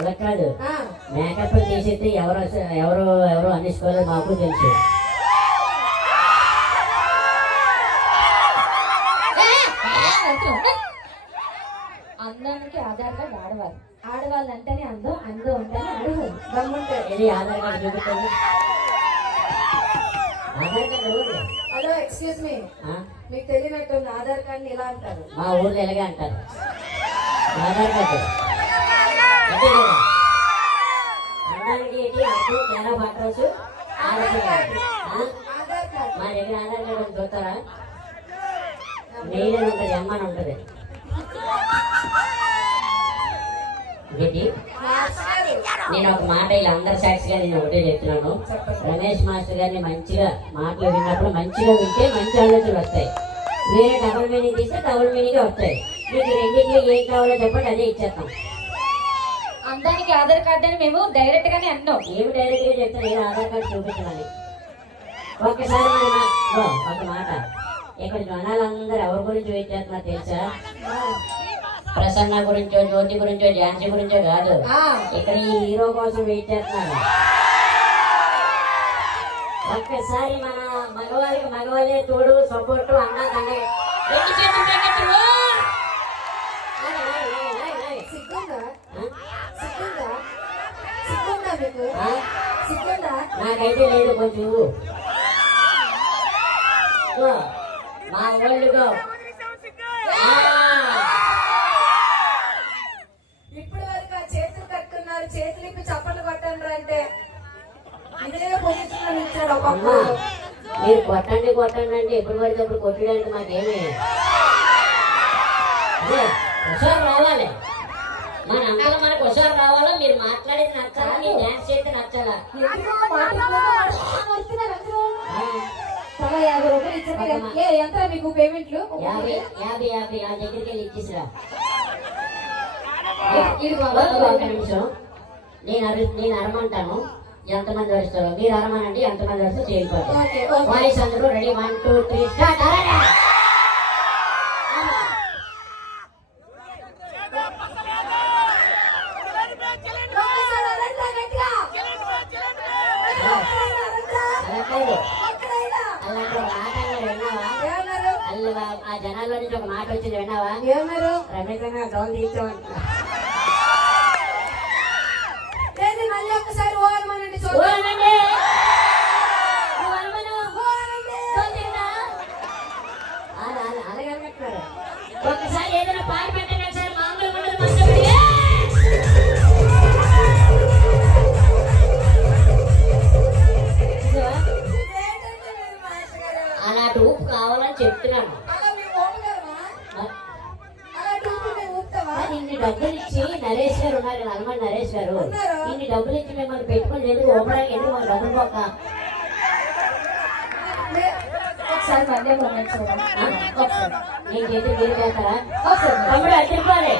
అలా కాదు, మేకప్ చేసేస్తే ఎవరు ఎవరు ఎవరు అనేసుకోవాలో మాకు తెలుసు. అందానికి ఆధార్ కార్డు ఆడవాళ్ళు, ఆడవాళ్ళు అంటేనే అందం, అందం అంటేనే ఆడవాళ్ళు. గమ్ముంటే ఇది ఆధార్ కార్డు చూపించండి. Aadhaar card hello excuse me, మీకు తెలియనట్టుంది ఆధార్ కార్డు ఇలా అంటారు. మా ఊర్లో ఎలాగే అంటారు ఆధార్ కార్డు. అందానికి ఏంటి అర్థం తేడా పట్టవచ్చు. మా దగ్గర ఆధార్ కార్డు చూస్తారా? మెయిన్ ఉంటుంది, అమ్మ అని ఉంటుంది. నేను ఒక మాట ఇలా అందరి సాక్షిగా నేను ఒకటే చెప్తున్నాను. రమేష్ మాస్టర్ గారిని మంచిగా మాటలు విన్నప్పుడు మంచిగా వింటే మంచి ఆలోచనలు వస్తాయి. వేరే డబుల్ మీనింగ్ తీస్తే డబుల్ మీనింగ్ వస్తాయి. మీకు రెండింటిలో ఏం కావాలో చెప్పండి, అదే ఇచ్చేస్తాం. అందానికి ఆధార్ కార్డు అని మేము డైరెక్ట్ గానే అన్నాం. ఏమి డైరెక్ట్ గా చెప్తాను, ఏదో ఆధార్ కార్డు చూపించాలి. ఒక్కసారి ఒక మాట, ఇక్కడ జనాలందరూ ఎవరి గురించి వెయిట్ చేస్తున్నారు తెలుసా? ప్రసన్న గురించో, జ్యోతి గురించో, ఝాన్సీ గురించో కాదు, ఇక్కడ ఈ హీరో కోసం వెయిట్ చేస్తున్నారు. ఒక్కసారి మన మగవారికి మగవాళ్ళే తోడు, సపోర్టు, అన్నా తండ్రి. నాకైతే లేదు, కొంచెం మా ఓల్డ్గో ఇప్పుడు వరకు ఆ చేతులు కట్టుకున్నారు, చేతులు ఇప్పి చప్పట్లు కొట్టండి అంటే ఇదే పొజిషన్ ఇచ్చాడు. మీరు కొట్టండి కొట్టండి అంటే ఎప్పుడు పడితే అప్పుడు కొట్టడానికి మాకేమి అదే హుషారు రావాలి. మన అంకలు మనకు హుషారు రావాలా? మీరు మాట్లాడేది నచ్చాలా? మీరు డాన్స్ చేస్తే నచ్చాలా? 50 రూపాయలు ఇచ్చారు. ఎంత మీకు పేమెంట్లు? 50 ఆ దగ్గరికి వెళ్ళి ఇచ్చేసిరా. ఒక నిమిషం, నేను అరమంటాను, ఎంతమంది వరుస్తారు మీరు అరమనండి, ఎంతమంది వస్తే చేయిపోతారు. వాయిస్ అందరూ రెడీ, 1 2 3 స్టార్ట్. ఆ జనాల్లో నుంచి ఒక మాట వచ్చింది, విన్నావా? ఏమన్నారు? రమేష్ డౌన్ తీర్చామంట. మళ్ళీ ఒక్కసారి ఓడమనండి, అలాగనుకుంటున్నారు. ఒక్కసారి ఏదైనా పాట పెట్టండి, ఒకసారి మామూలు అలాంటి ఊపు కావాలని చెప్తున్నాను. ఇన్ని డబ్బులు ఇచ్చి నరేష్ గారు ఉన్నారు కదా, హనుమాన్ నరేష్ గారు, ఇన్ని డబ్బులు ఇచ్చి మిమ్మల్ని పెట్టుకుని ఎందుకు ఊపడానికి, ఎందుకు మన డబ్బులు పోక? ఒకసారి మళ్ళీ నేను చేతి మీరు చేస్తారా? తమ్ముడు అదిరిపోలే.